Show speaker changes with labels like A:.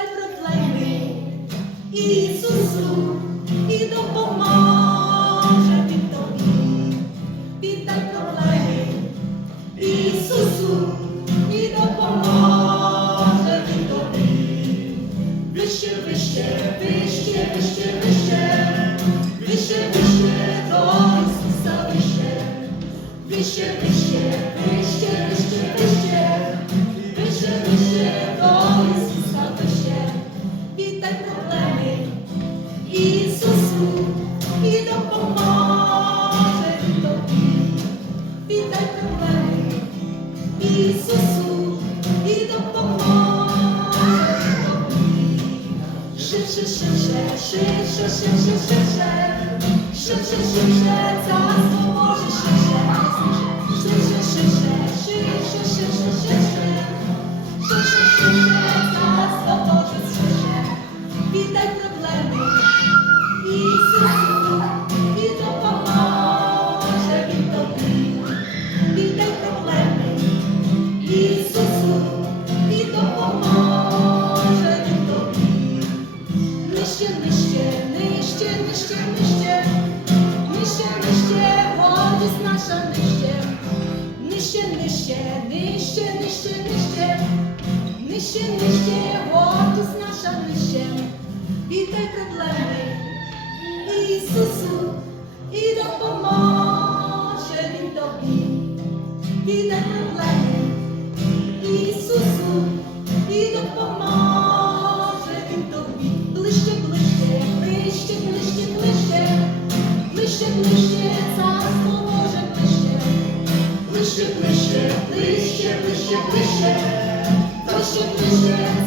A: віддай проблеми Ісусу і допоможе він тобі. Віддай проблеми Ісусу і допоможе він тобі. Вище, вище, вище, вище, Jezusu i dopomoże Tobie. Witaj Betlejem, Jezusu i dopomoże Tobie. Szersze, szersze, szersze, szersze, szersze, szersze, szersze, Нижче, нижче, нижче, нижче, нижче, нижче, нижче, гордість наша нижче, нижче, нижче, нижче, нижче, нижче, нижче, нижче, гордість наша нижче, віддай проблеми Ісусу і допоможе він тобі, віддай проблеми тише, тише, тише.